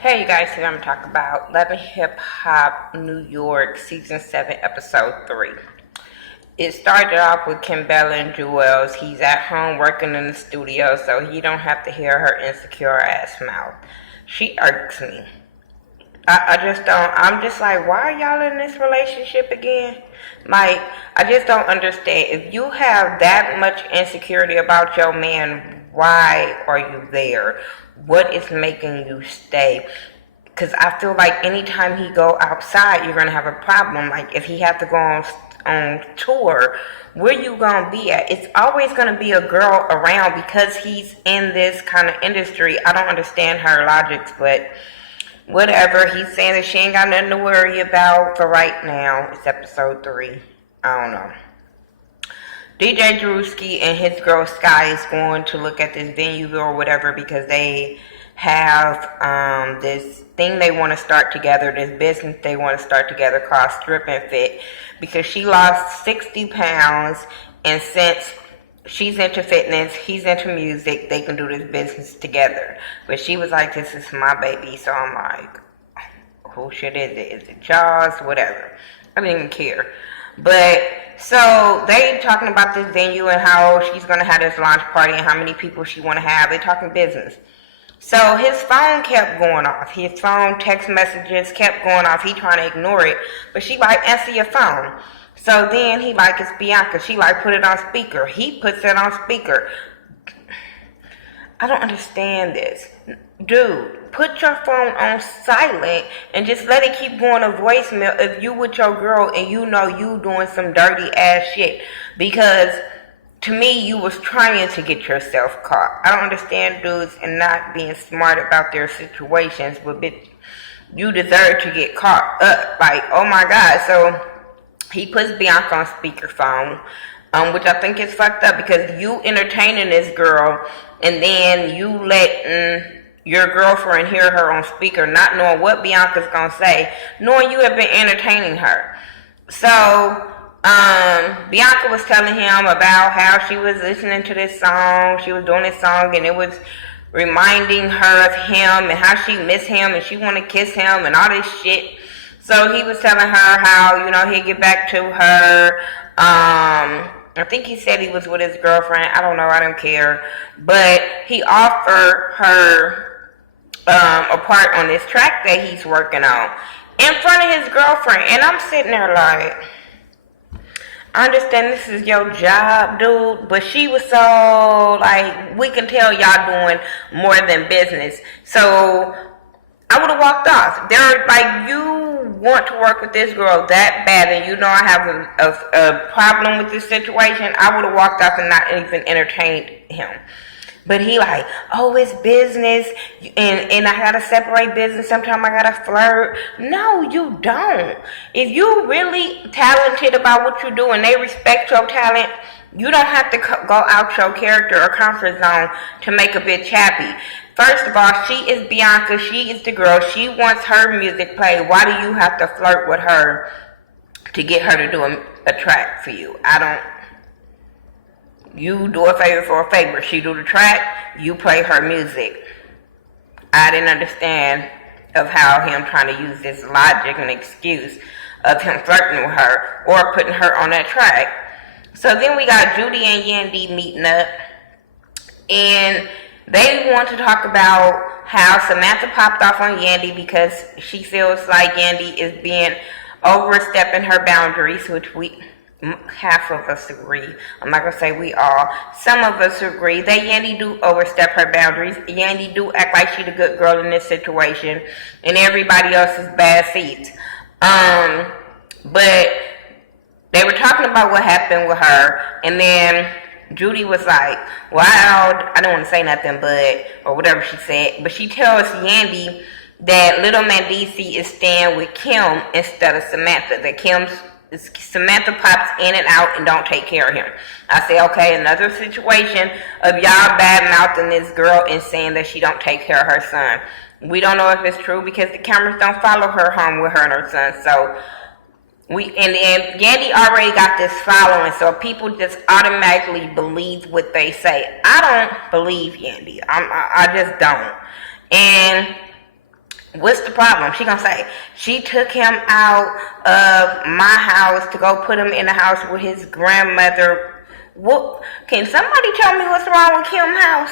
Hey you guys, today I'm going to talk about Love and Hip Hop New York Season 7 Episode 3. It started off with Kimbella and Juelz. He's at home working in the studio so he don't have to hear her insecure ass mouth. She irks me. I'm just like, why are y'all in this relationship again? Like, I just don't understand. If you have that much insecurity about your man, why are you there? What is making you stay? Because I feel like anytime he go outside, you're going to have a problem. Like, if he have to go on tour, where you going to be at? It's always going to be a girl around because he's in this kind of industry. I don't understand her logics, but whatever. He's saying that she ain't got nothing to worry about for right now. It's episode 3. I don't know. DJ Drewski and his girl Sky is going to look at this venue or whatever because they have this thing they want to start together, this business they want to start together called Strip and Fit, because she lost 60 pounds, and since she's into fitness, he's into music, they can do this business together. But she was like, this is my baby, so I'm like, who shit is it? Is it Juelz? Whatever. I didn't even care. But, so, they talking about this venue and how she's going to have this launch party and how many people she want to have. They talking business. So, his phone kept going off. His phone text messages kept going off. He trying to ignore it. But she like, answer your phone. So, then he like, it's Bianca. She like, put it on speaker. He puts it on speaker. I don't understand this. Dude, put your phone on silent and just let it keep going to voicemail if you with your girl and you know you doing some dirty ass shit. Because to me, you was trying to get yourself caught. I don't understand dudes and not being smart about their situations, but bitch, you deserve to get caught up. Like, oh my God. So he puts Bianca on speakerphone, which I think is fucked up because you entertaining this girl and then you letting your girlfriend hear her on speaker, not knowing what Bianca's gonna say, knowing you have been entertaining her. So, Bianca was telling him about how she was listening to this song, she was doing this song, and it was reminding her of him and how she missed him and she wanted to kiss him and all this shit. So he was telling her how, he'd get back to her. I think he said he was with his girlfriend. I don't know. I don't care. But he offered her a part on this track that he's working on in front of his girlfriend. And I'm sitting there like, I understand this is your job, dude, but she was so, like, we can tell y'all doing more than business. So I would have walked off. They're like, you want to work with this girl that bad and you know I have a problem with this situation, I would have walked off and not even entertained him. But he like, oh, it's business, and I gotta separate business. Sometimes I gotta flirt. No, you don't. If you really talented about what you do and they respect your talent, you don't have to go out your character or comfort zone to make a bitch happy. First of all, she is Bianca. She is the girl. She wants her music played. Why do you have to flirt with her to get her to do a track for you? You do a favor for a favor. She do the track, you play her music. I didn't understand of how him trying to use this logic and excuse of him flirting with her or putting her on that track. So then we got Judy and Yandy meeting up, and they want to talk about how Samantha popped off on Yandy because she feels like Yandy is being overstepping her boundaries, which half of us agree. I'm not going to say we all. Some of us agree that Yandy do overstep her boundaries. Yandy do act like she the good girl in this situation, and everybody else is bad seeds. But they were talking about what happened with her, and then Judy was like, well, I don't want to say nothing, or whatever she said, but she tells Yandy that Little Mandisi is staying with Kim instead of Samantha, that Samantha pops in and out and don't take care of him. I say, okay, another situation of y'all bad-mouthing this girl and saying that she don't take care of her son. We don't know if it's true because the cameras don't follow her home with her and her son, so and Yandy already got this following, so people just automatically believe what they say. I don't believe Yandy. I just don't. And What's the problem? She gonna say she took him out of my house to go put him in the house with his grandmother. What? Can somebody tell me what's wrong with Kim's house?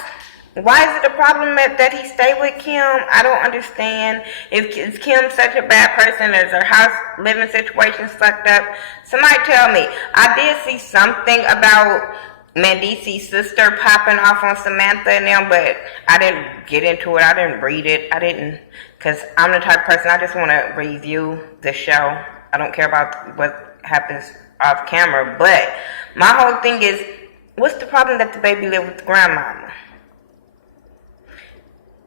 Why is it a problem that he stay with Kim? I don't understand. Is Kim such a bad person? Is her house living situation fucked up? Somebody tell me. I did see something about Mandisi's sister popping off on Samantha and them, but I didn't get into it. I didn't read it. I didn't, because I'm the type of person, I just want to review the show. I don't care about what happens off camera. But my whole thing is, what's the problem that the baby live with the grandmama?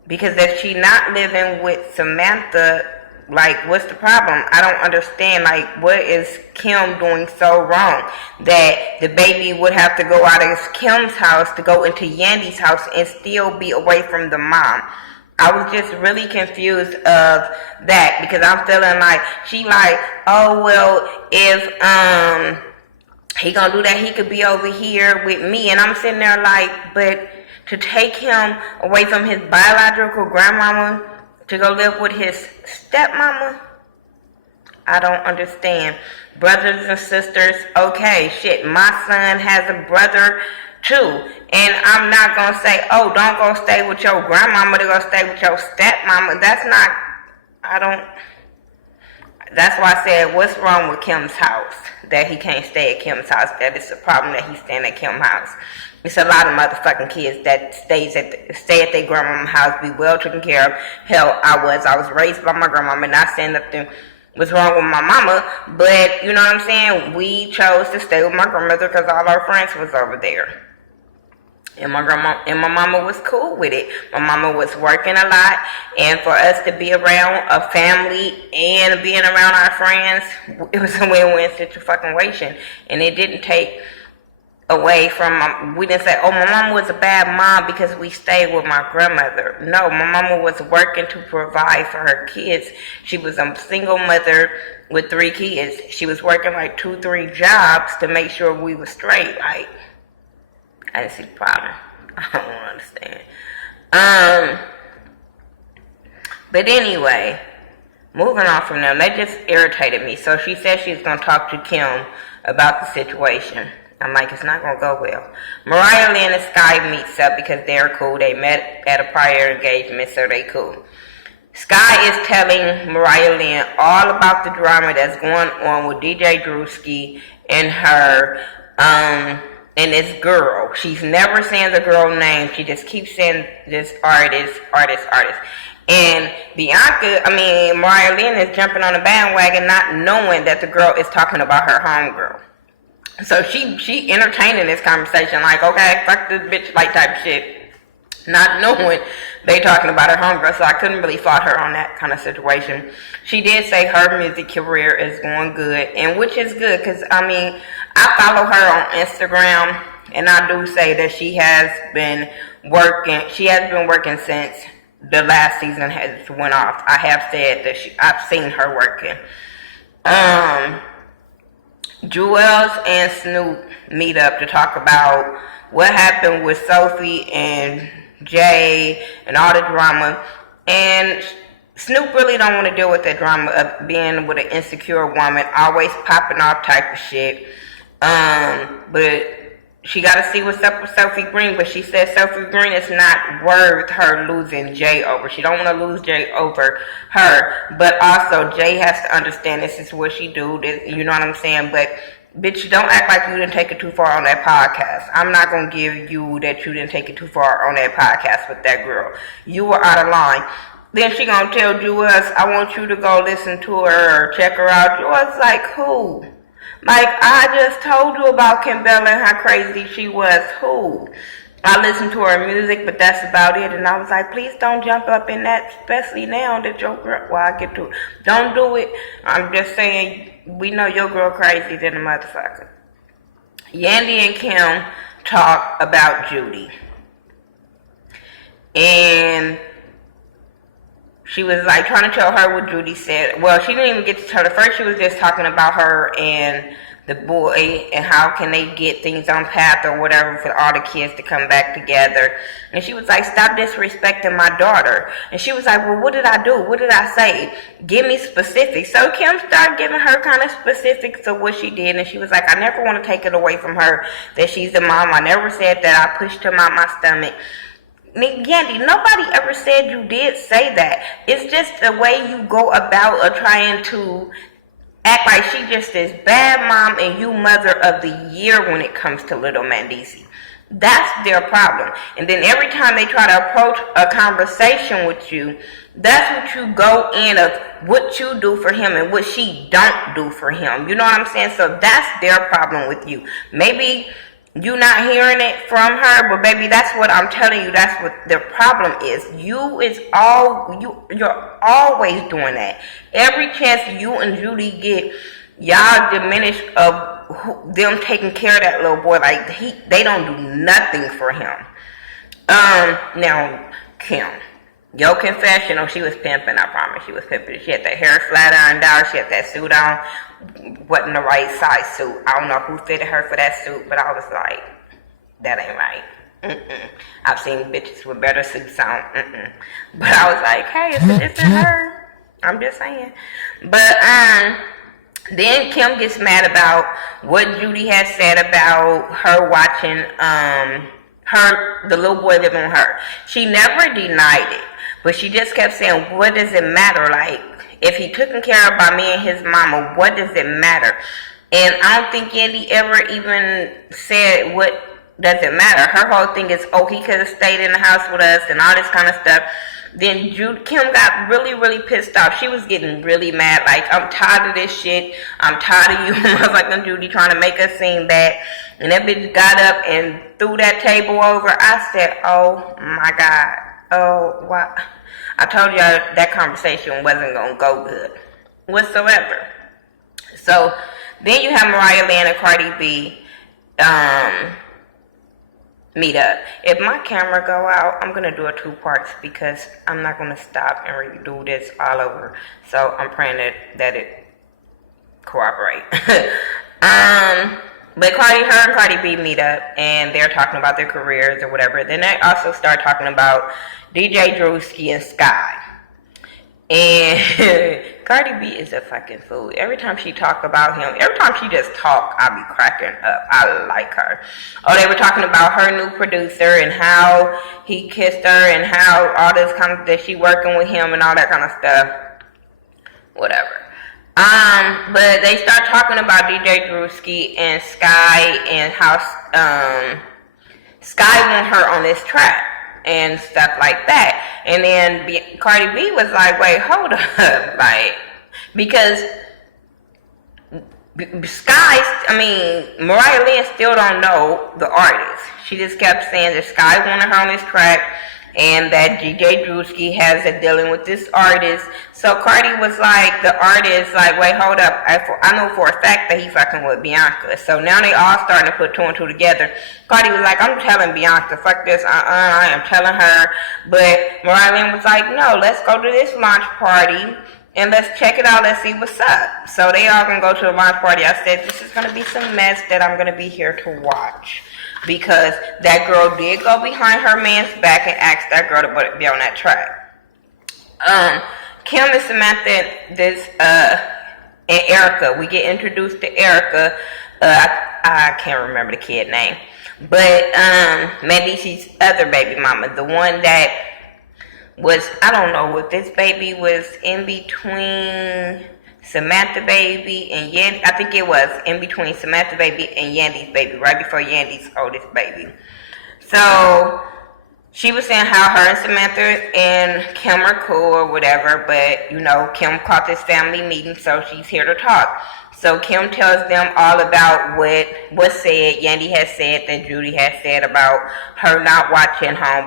Because if she not living with Samantha, like, what's the problem? I don't understand, like, what is Kim doing so wrong that the baby would have to go out of Kim's house to go into Yandy's house and still be away from the mom? I was just really confused of that, because I'm feeling like she like, oh, well, if he gonna do that, he could be over here with me. And I'm sitting there like, but to take him away from his biological grandmama to go live with his stepmama? I don't understand. Brothers and sisters, okay, shit, my son has a brother too. And I'm not going to say, oh, don't go stay with your grandmama to go stay with your stepmama. That's why I said, what's wrong with Kim's house? That he can't stay at Kim's house. That it's a problem that he's staying at Kim's house. It's a lot of motherfucking kids that stay at their grandmama's house, be well taken care of. Hell, I was raised by my grandmama, not saying nothing was wrong with my mama, but you know what I'm saying? We chose to stay with my grandmother because all our friends was over there. And my mama was cool with it. My mama was working a lot, and for us to be around a family and being around our friends, it was a win-win situation. And it didn't take away from, we didn't say, oh, my mama was a bad mom because we stayed with my grandmother. No, my mama was working to provide for her kids. She was a single mother with 3 kids. She was working like 2-3 jobs to make sure we were straight. Like, I didn't see the problem. I don't understand. But anyway, moving on from them, they just irritated me. So she said she was going to talk to Kim about the situation. I'm like, it's not going to go well. Mariah and Sky meets up because they're cool. They met at a prior engagement, so they cool. Sky is telling Mariah Lynn all about the drama that's going on with DJ Drewski and her, and this girl. She's never saying the girl name. She just keeps saying this artist. And Mariah Lynn is jumping on the bandwagon not knowing that the girl is talking about her homegirl. So she entertaining this conversation like, okay, fuck this bitch, like type shit. Not knowing they talking about her homegirl, so I couldn't really fault her on that kind of situation. She did say her music career is going good, and which is good, because, I follow her on Instagram, and I do say that she has been working. She has been working since the last season has went off. I have said that I've seen her working. Juelz and Snoop meet up to talk about what happened with Sophie and Jay and all the drama. And Snoop really don't want to deal with that drama of being with an insecure woman, always popping off type of shit. But she got to see what's up with Sophie Green. But she said Sophie Green is not worth her losing Jay over. She don't want to lose Jay over her. But also, Jay has to understand this is what she do. You know what I'm saying? But, bitch, don't act like you didn't take it too far on that podcast. I'm not going to give you that you didn't take it too far on that podcast with that girl. You were out of line. Then she going to tell Juelz, I want you to go listen to her or check her out. Juelz like, who? Like, I just told you about Kimbella and how crazy she was. Who? I listened to her music, but that's about it. And I was like, please don't jump up in that, especially now that your girl, well, I get to it. Don't do it. I'm just saying, we know your girl crazy than a motherfucker. Yandy and Kim talk about Judy. And she was like trying to tell her what Judy said. Well, she didn't even get to tell her. First, she was just talking about her and the boy and how can they get things on path or whatever for all the kids to come back together. And she was like, stop disrespecting my daughter. And she was like, well, what did I do? What did I say? Give me specifics. So Kim started giving her kind of specifics of what she did. And she was like, I never want to take it away from her that she's the mom. I never said that I pushed him out my stomach. Yandy, nobody ever said you did say that. It's just the way you go about trying to act like she just this bad mom and you mother of the year when it comes to little Mandisi. That's their problem. And then every time they try to approach a conversation with you, that's what you go in of what you do for him and what she don't do for him. You know what I'm saying? So that's their problem with you. Maybe you not hearing it from her, but baby, that's what I'm telling you. That's what the problem is. You're always doing that. Every chance you and Judy get, y'all diminish of them taking care of that little boy. Like they don't do nothing for him. Now Kim, your confessional, she was pimping. I promise, she was pimping. She had that hair flat ironed down. She had that suit on. Wasn't the right size suit. I don't know who fitted her for that suit, but I was like, that ain't right. I've seen bitches with better suits on. But I was like, hey, it's her. I'm just saying. But then Kim gets mad about what Judy had said about her watching the little boy living with her. She never denied it, but she just kept saying, what does it matter? Like, if he taken care of by me and his mama, what does it matter? And I don't think Yandy ever even said what does it matter. Her whole thing is, oh, he could have stayed in the house with us and all this kind of stuff. Then Kim got really, really pissed off. She was getting really mad. Like, I'm tired of this shit. I'm tired of you, motherfucking Judy, trying to make us seem bad. And that bitch got up and threw that table over. I said, oh my God. Oh, wow. I told y'all that conversation wasn't going to go good whatsoever. So then you have Mariah and Cardi B meet up. If my camera go out, I'm going to do a 2 parts because I'm not going to stop and redo this all over. So I'm praying that it cooperate. But her and Cardi B meet up and they're talking about their careers or whatever. Then they also start talking about DJ Drewski and Sky. And Cardi B is a fucking fool. Every time she talk about him, every time she just talk, I be cracking up. I like her. Oh, they were talking about her new producer and how he kissed her and how all this kind of that she working with him and all that kind of stuff. Whatever. But they start talking about DJ Drewski and Sky and how Sky want her on this track and stuff like that. And then Cardi B was like, wait, hold up. Like, because Mariah Lynn still don't know the artist. She just kept saying that Sky wanted her on this track and that DJ Drewski has a dealing with this artist. So Cardi was like, the artist, like, wait, hold up. I know for a fact that he fucking with Bianca. So now they all starting to put 2 and 2 together. Cardi was like, I'm telling Bianca, fuck this, I am telling her. But Mariah Lynn was like, no, let's go to this launch party and let's check it out, let's see what's up. So they all gonna go to the launch party. I said, this is gonna be some mess that I'm gonna be here to watch. Because that girl did go behind her man's back and asked that girl to be on that track. Kim and Samantha, and Erica. We get introduced to Erica. I can't remember the kid name. But Mandisi's other baby mama. The one that was, I don't know if this baby was in between Samantha baby and Yandy. I think it was in between Samantha baby and Yandy's baby, right before Yandy's oldest baby. So she was saying how her and Samantha and Kim are cool or whatever, but you know, Kim caught this family meeting, so she's here to talk. So Kim tells them all about what was said, Yandy has said, that Judy has said about her not watching